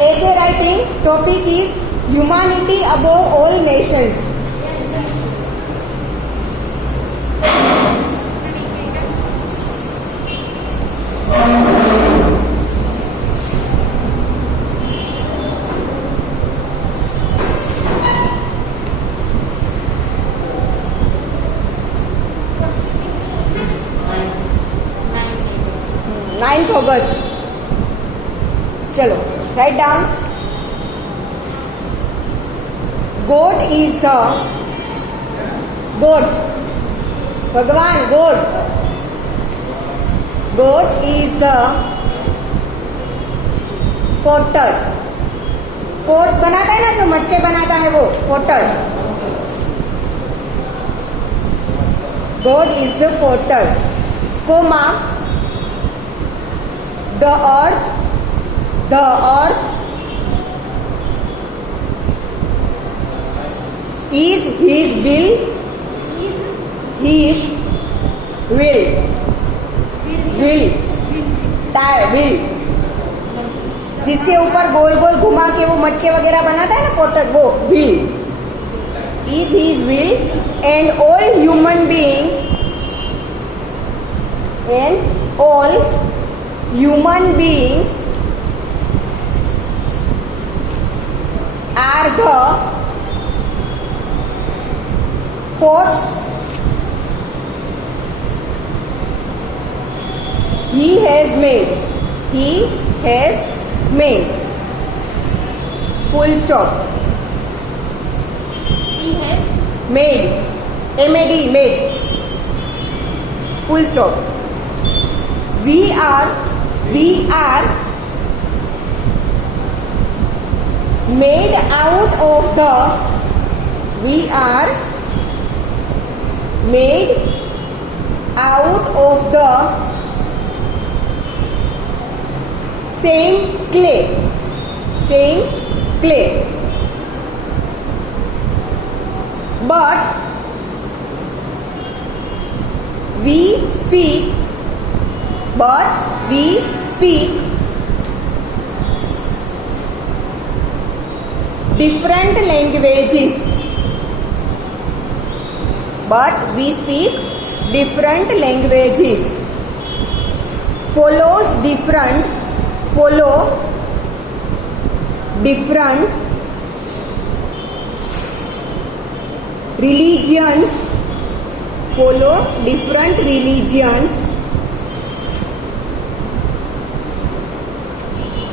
Essay writing topic is humanity above all nations. August. चलो write down. God is the God. भगवान God. God is the potter. Pots बनाता है ना, जो मटके बनाता है वो potter. God is the potter. Comma the earth is his will, जिसके ऊपर गोल गोल घुमा के वो मटके वगैरह बनाता है ना पोटर, वो will is his will, and all human beings are the pots he has made. Full stop. He has made. made. Full stop. We are made out of the same clay. But we speak different languages. Follow different religions.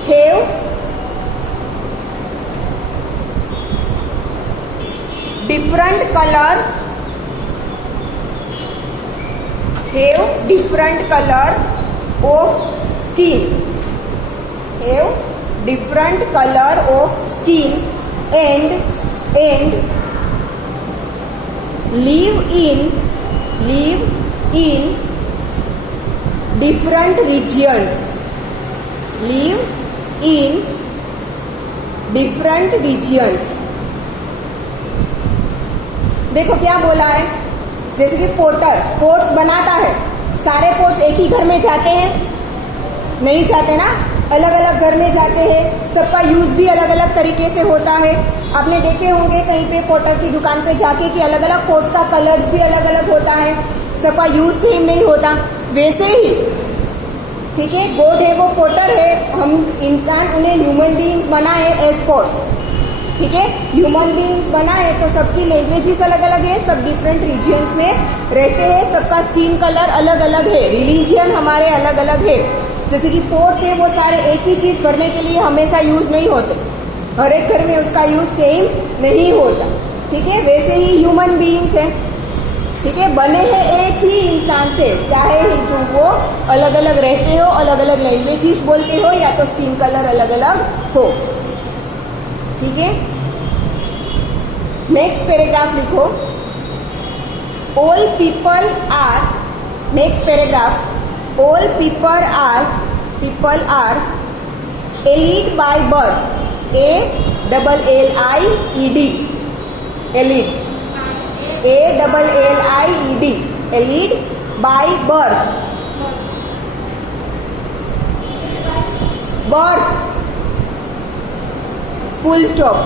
Have different color of skin. And live in different regions. देखो क्या बोला है, जैसे कि pots बनाता है. सारे pots एक ही घर में जाते हैं? नहीं जाते ना, अलग अलग घर में जाते हैं. सबका यूज भी अलग अलग तरीके से होता है. आपने देखे होंगे कहीं पे पोटर की दुकान पे जाके कि अलग अलग पोट्स का कलर्स भी अलग अलग होता है, सबका यूज सेम नहीं होता. वैसे ही ठीक है, गॉड है वो पोटर है, हम इंसान उन्हें ह्यूमन बीइंग्स बनाए एज पोट्स. ठीक है, ह्यूमन बीइंग्स बनाए तो सबकी लैंग्वेजेस अलग अलग है, सब डिफरेंट रीजन्स में रहते हैं, सबका स्किन कलर अलग अलग है, रिलीजन हमारे अलग अलग है. जैसे कि पोट्स है वो सारे एक ही चीज़ भरने के लिए हमेशा यूज़ नहीं होते, हर एक घर में उसका यूज़ सेम नहीं होता. ठीक है, वैसे ही ह्यूमन बीइंग्स है. ठीक है, बने हैं एक ही इंसान से, चाहे तुम वो अलग अलग रहते हो, अलग अलग लैंग्वेजेस बोलते हो, या तो स्किन कलर अलग अलग हो. ठीक है, नेक्स्ट पैराग्राफ लिखो. All people are, next paragraph, all people are elite by birth. ALLIED, elite. ALLIED, elite by birth. full stop.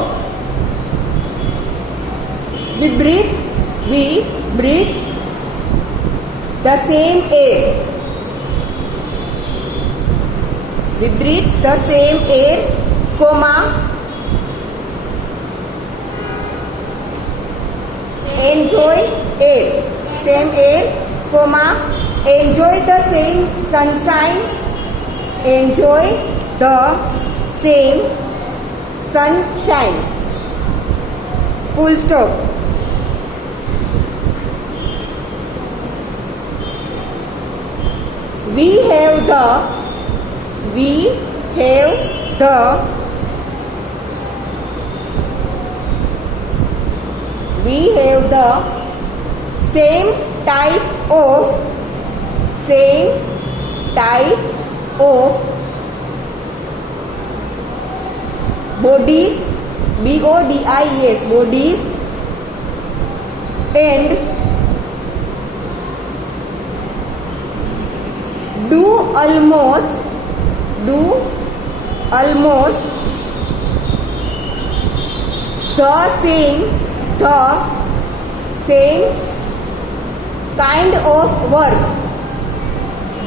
We breathe the same air. We breathe the same air, comma, enjoy air, same air, comma, enjoy the same sunshine, enjoy the same sunshine, full stop. We have the same type of bodies, bodies, bodies, and do almost the same kind of work.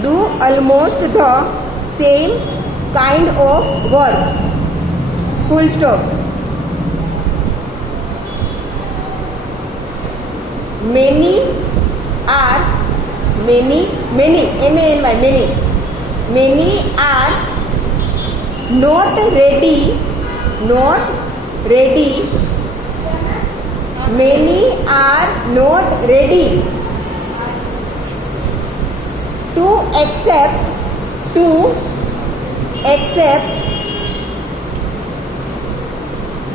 Do almost the same kind of work, full stop. Many are many are not ready many are not ready to accept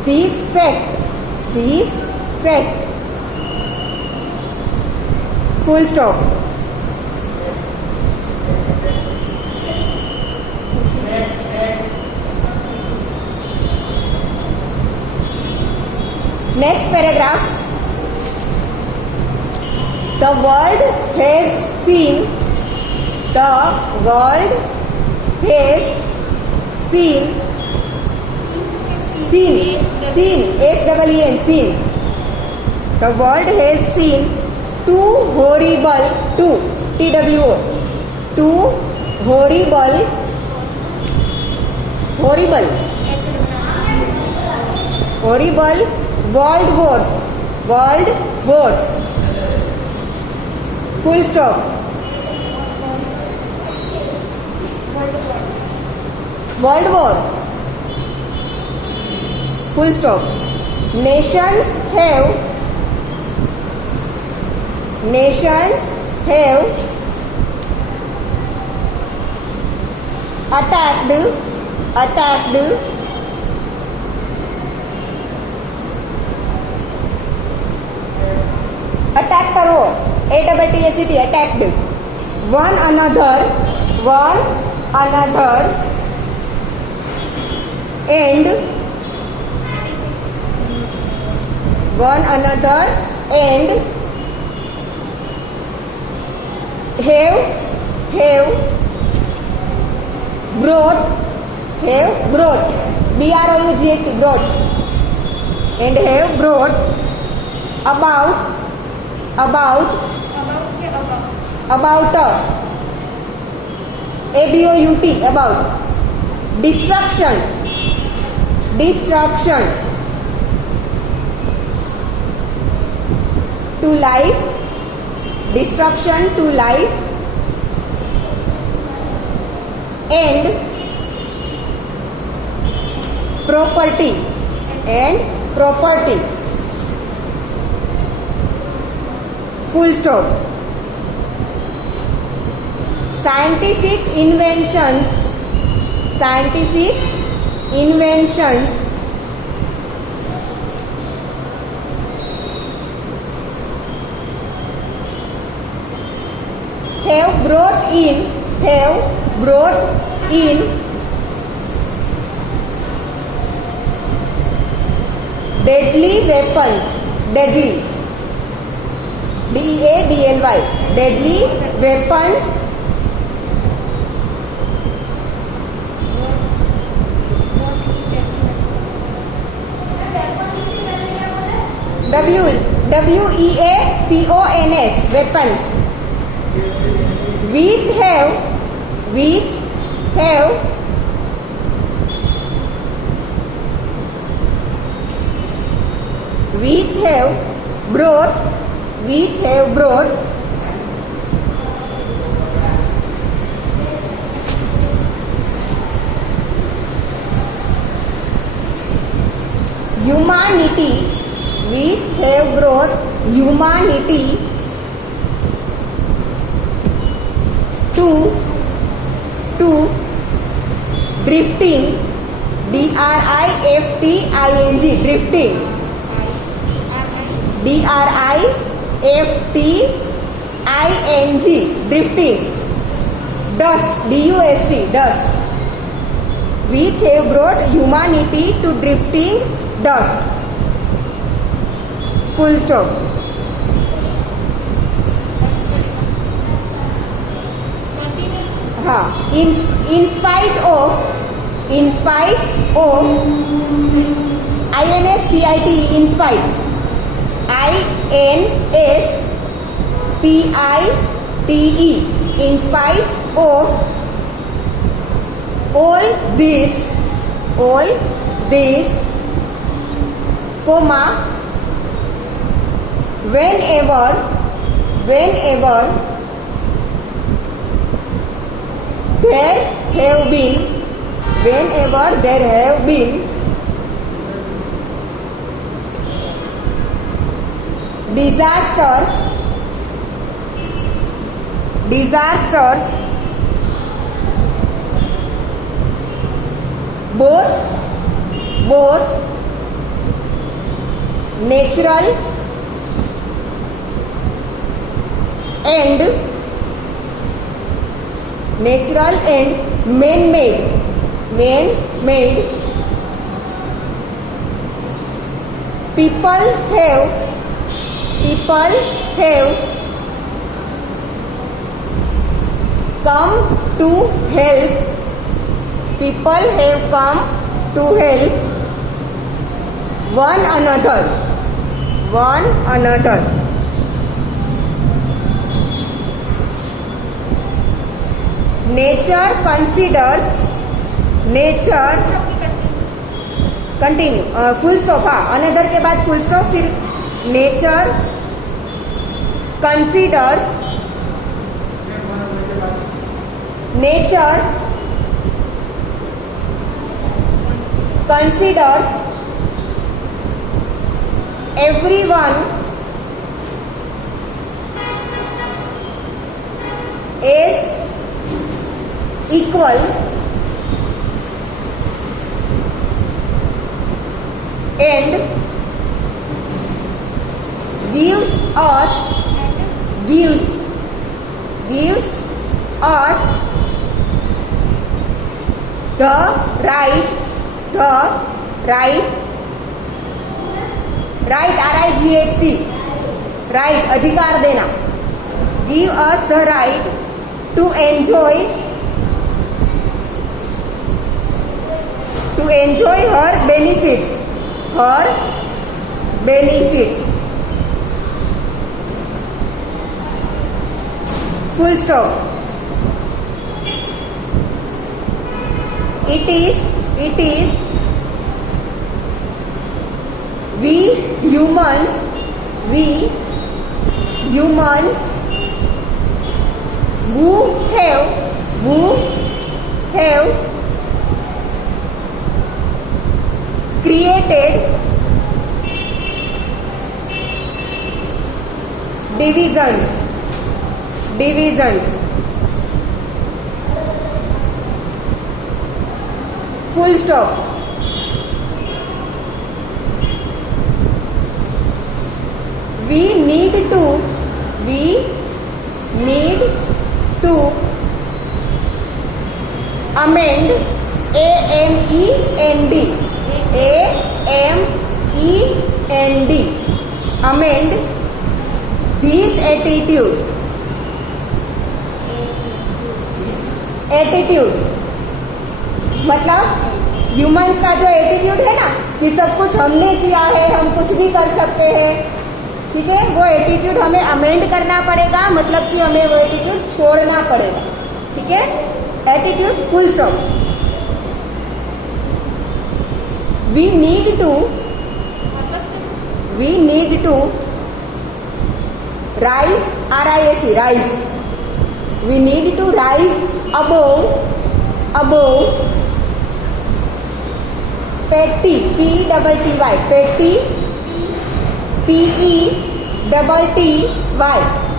this fact, full stop. Next paragraph. The world has seen S-E-E-N, seen. The world has seen two horrible world wars, full stop. World war, full stop. Nations have attacked attack करो, ATTACT, attacked one another and have brought BROUGHT, brought, and have brought about ABOUT about destruction to life and property, full stop. Scientific inventions have brought in deadly weapons, DEADLY, deadly weapons weapons, weapons. Which have brought humanity, which have brought humanity to drifting, drifting, drifting, drifting, drifting, dust, dust, dust, which have brought humanity to drifting dust. Full stop. हाँ, in spite of INSPIT, in spite, INSPITE, in spite of all this, comma, whenever there have been disasters, both natural and man-made, people have come to help, one another. Nature considers, continue, full stop, हाँ, another के बाद full stop, फिर nature considers everyone is equal and gives us the right, RIGHT, right, अधिकार देना, give us the right to enjoy her benefits, full stop. It is we humans who have created divisions, full stop. We need to amend, AMEND, amend this attitude, मतलब humans का जो attitude है ना, कि सब कुछ हमने किया है, हम कुछ भी कर सकते हैं, ठीक है, वो एटीट्यूड हमें अमेंड करना पड़ेगा, मतलब कि हमें वो एटीट्यूड छोड़ना पड़ेगा, ठीक है। Attitude full stop. We need to rise, RISE, rise, we need to rise above petty, PETTY, petty,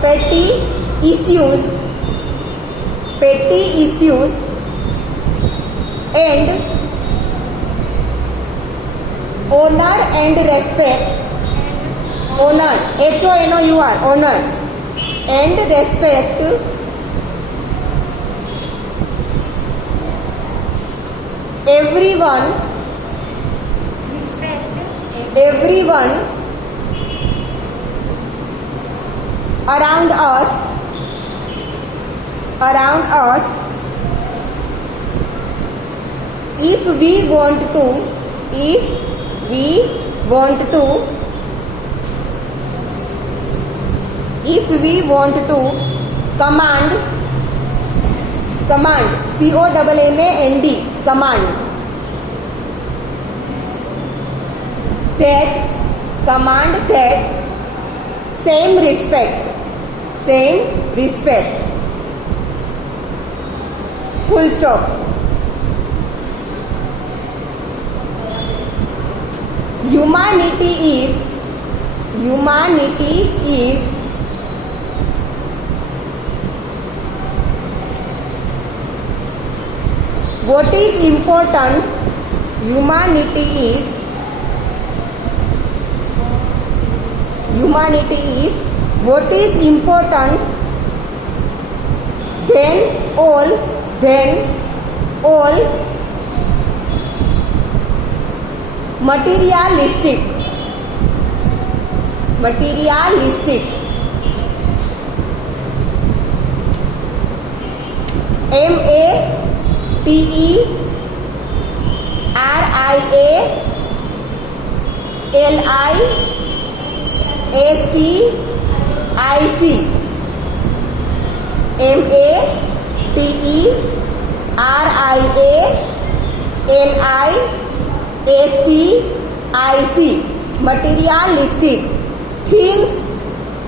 PETTY, petty issues and honor and respect, honor, HONOUR, honor and respect everyone around us if we want to command, COMMAND, command, that same respect, full stop. Humanity is what is important. Humanity is what is important than all materialistic, materialistic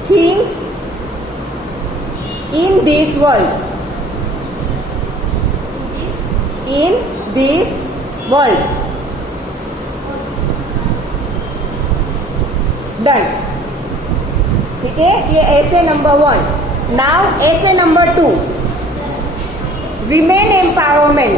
things in this world, done, ठीक है। ये ऐसे number 1। Now ऐसे number 2, women empowerment.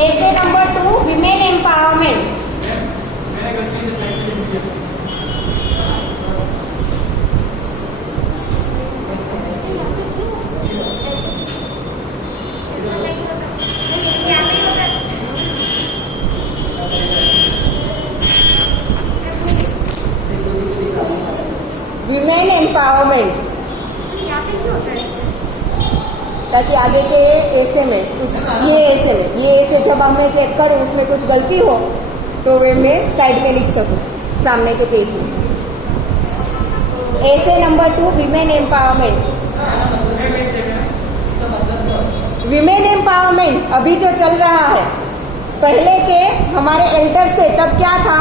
ऐसे number 2, women empowerment. Women empowerment, ताकि आगे के ऐसे में कुछ ये ऐसे जब मैं चेक करूँ उसमें कुछ गलती हो तो वे मैं साइड में लिख सकूँ सामने के पेज में। ऐसे number 2, women empowerment. Women empowerment अभी जो चल रहा है, पहले के हमारे एल्डर्स से तब क्या था,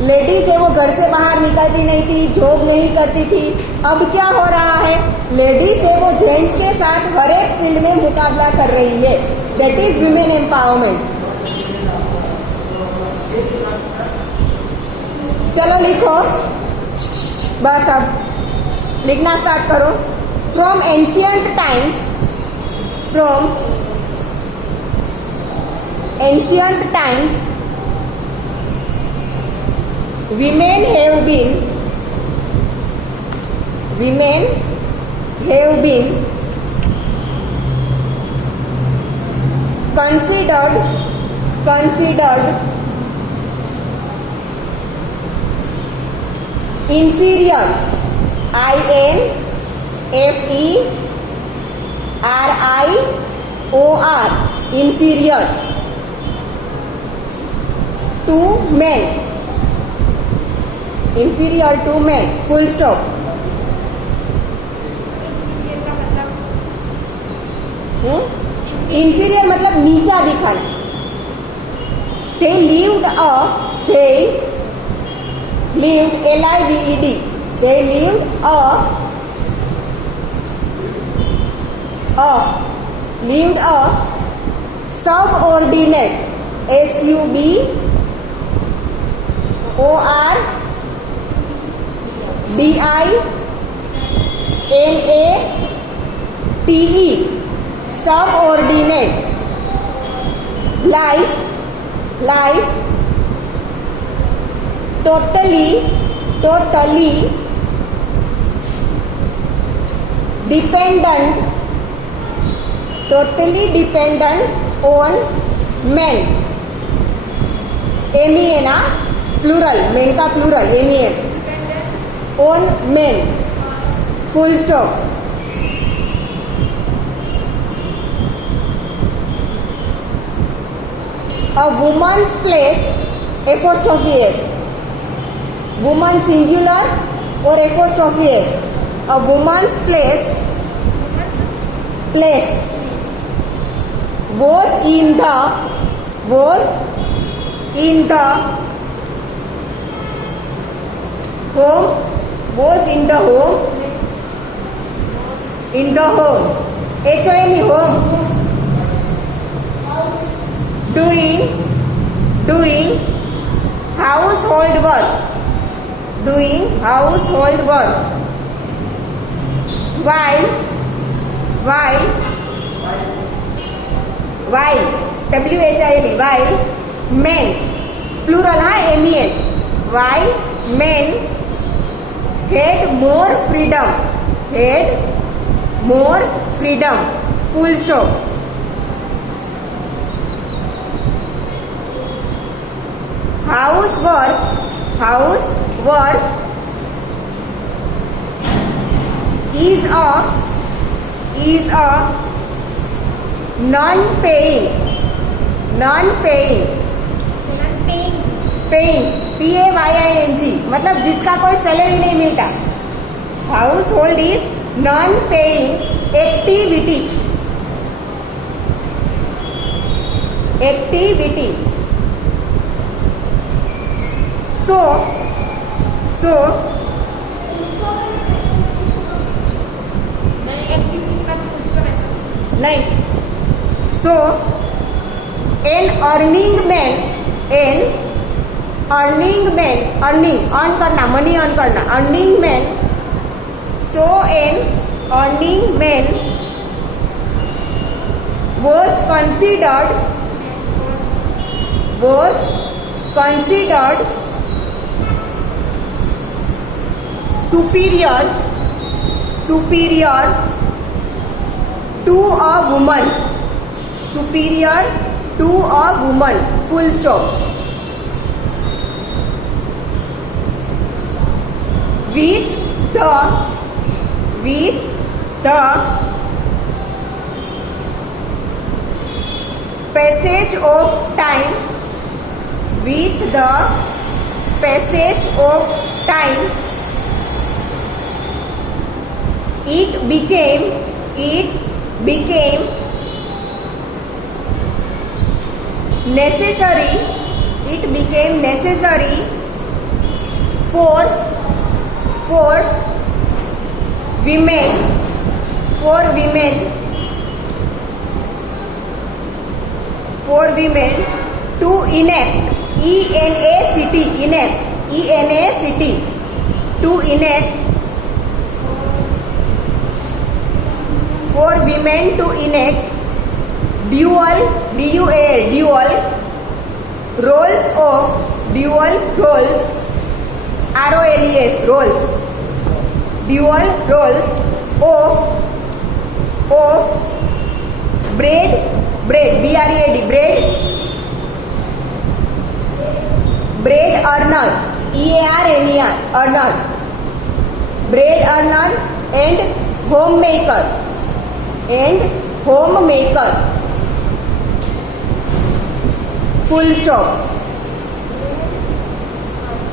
लेडीज है वो घर से बाहर निकलती नहीं थी, जॉब नहीं करती थी। अब क्या हो रहा है, लेडीज है वो जेंट्स के साथ हर एक फील्ड में मुकाबला कर रही है। That is women empowerment. चलो लिखो, बस अब लिखना स्टार्ट करो। From ancient times women have been considered inferior, inferior, inferior to men, inferior to men, full stop. Inferior मतलब नीचा दिखाना. They lived lived they lived a subordinate, subordinate, subordinate life, totally dependent on men, men plural, men का plural, men on men, full stop. A woman's place, apostrophe s. Woman singular or apostrophe s. A woman's place was in the home, HOME, home, doing household work, while while men plural men, while men had more freedom, full stop. Housework is a non-paying paying मतलब जिसका कोई salary नहीं मिलता. House hold is non paying activity. So नहीं. So an earning man, earning earn करना, money earn करना, earning man. So an earning man was considered superior to a woman, full stop. With the passage of time, it became necessary for women to enact, to enact for women to enact dual roles of dual roles of bread, BREAD, bread. Bread earner, EARNER, earner. Bread earner and homemaker, full stop.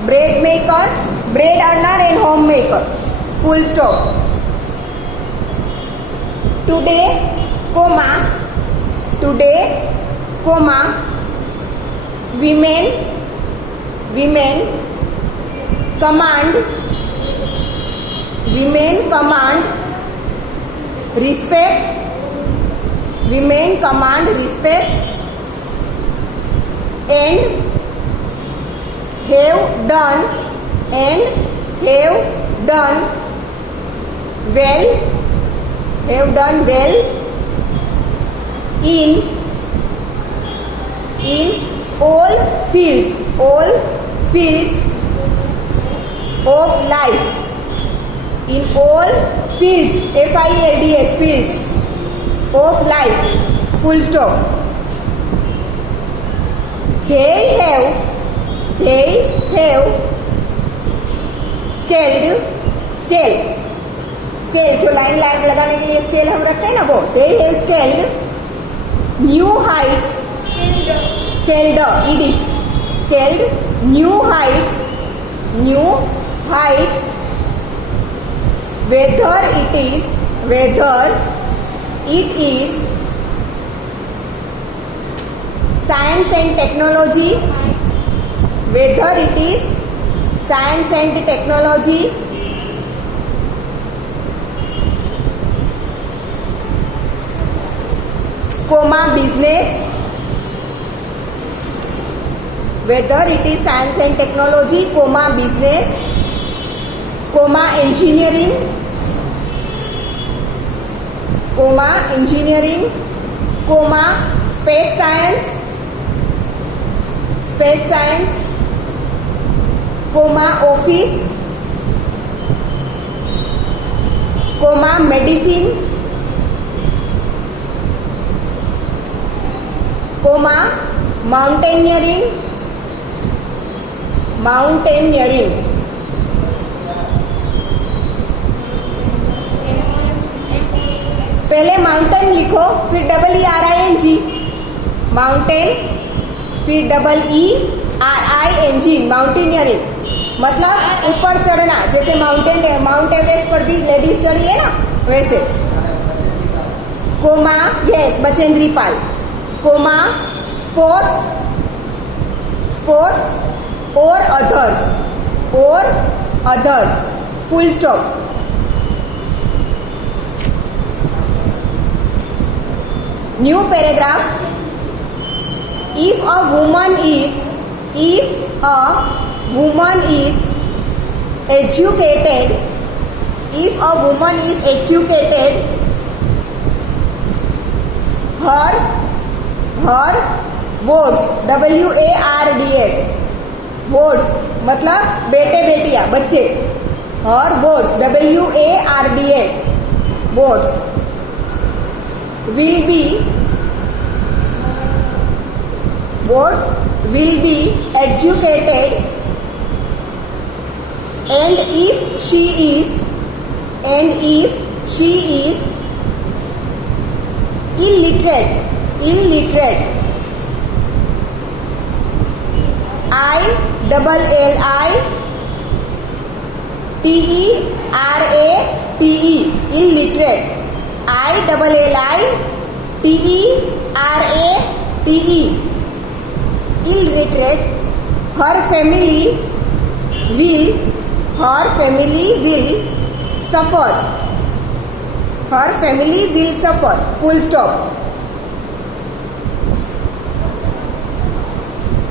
Bread maker, bread earner and homemaker, full stop. Today, comma, women command respect, and have done well in all fields of life, in all fields, FIELDS, fields of life, full stop. They have scaled, जो line लगाने के लिए scale हम रखते हैं ना, वो they have scaled new heights, scaled new heights, whether it is science and technology, comma business, whether it is science and technology, comma business, comma engineering, comma space science, comma office, comma medicine, comma mountaineering. पहले mountain लिखो, फिर ERING, mountain, फिर ERING, mountaineering, मतलब ऊपर चढ़ना, जैसे mount Everest पर भी लेडीज चढ़ी है ना, वैसे. Coma, yes, Bachendri Pal. Coma sports और others, full stop. New paragraph. If a woman is educated, her wards, WARDS, wards मतलब बेटे बेटियां बच्चे, her wards, WARDS, wards will be educated, and if she is illiterate, illiterate, illiterate, her family will suffer, full stop.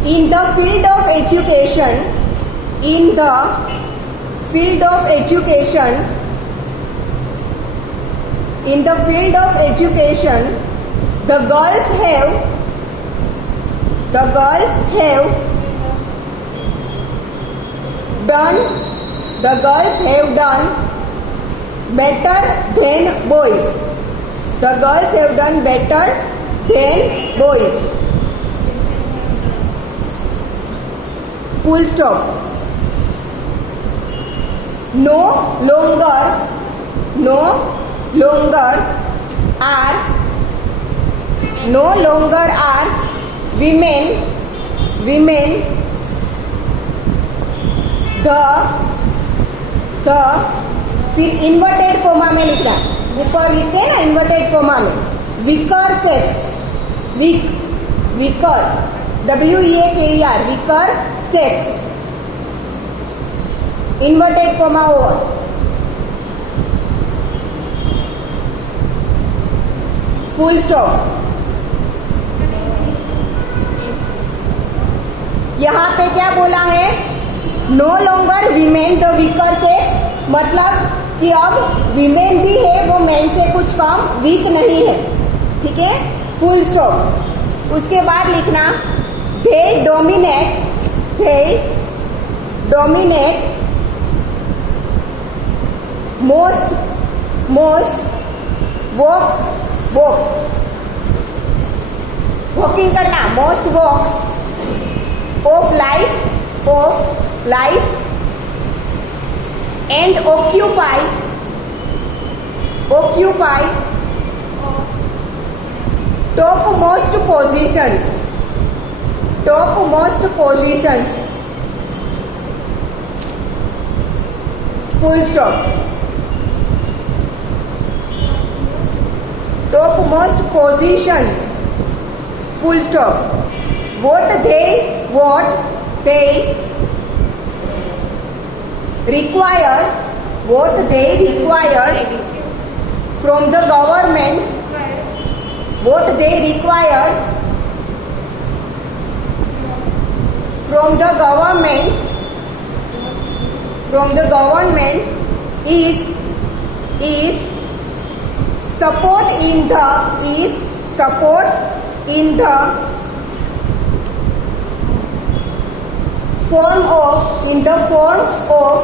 In the field of education, the girls have done better than boys. The girls have done better then boys. Full stop. No longer are women the फिर inverted comma में लिखना, ऊपर लिखते हैं ना inverted comma में, weaker sex, weaker WEAKER, weaker sex, inverted comma over, full stop. यहाँ पे क्या बोला है? No longer women the weaker sex, मतलब कि अब वीमेन भी है, वो मैन से कुछ कम वीक नहीं है. ठीक है, फुल स्टॉप. उसके बाद लिखना दे डोमिनेट मोस्ट वॉकिंग करना, most walks of life and occupy topmost positions. Full stop. Topmost positions. Full stop. What they require from the government, is support in the form of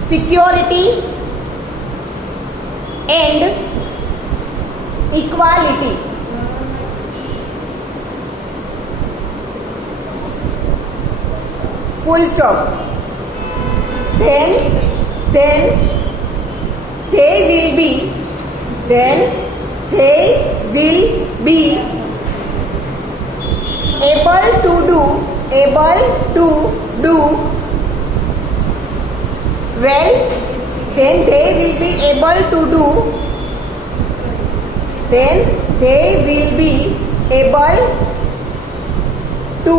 security and equality. Full stop. Then they will be able to do well. Then they will be able to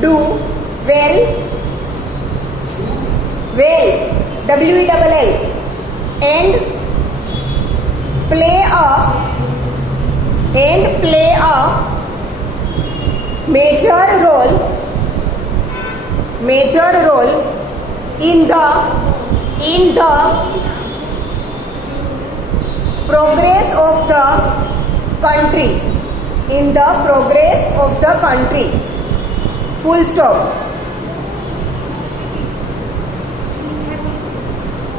do well WELL and play a major role in the progress of the country. Full stop.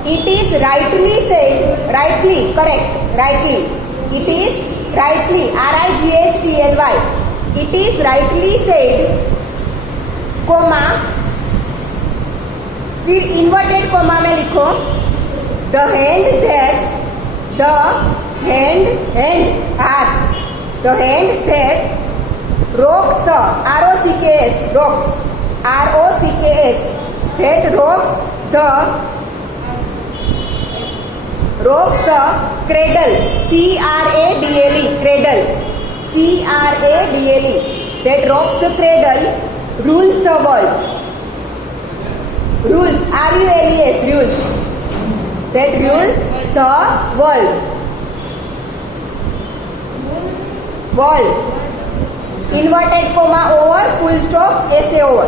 It is rightly said, it is rightly RIGHTLY, it is rightly said, comma, फिर inverted comma में लिखो the hand that rocks the ROCKS that rocks the cradle cradle that rocks the cradle rules the world. Rules rules that rules the world. Inverted comma over, full stop, essay over.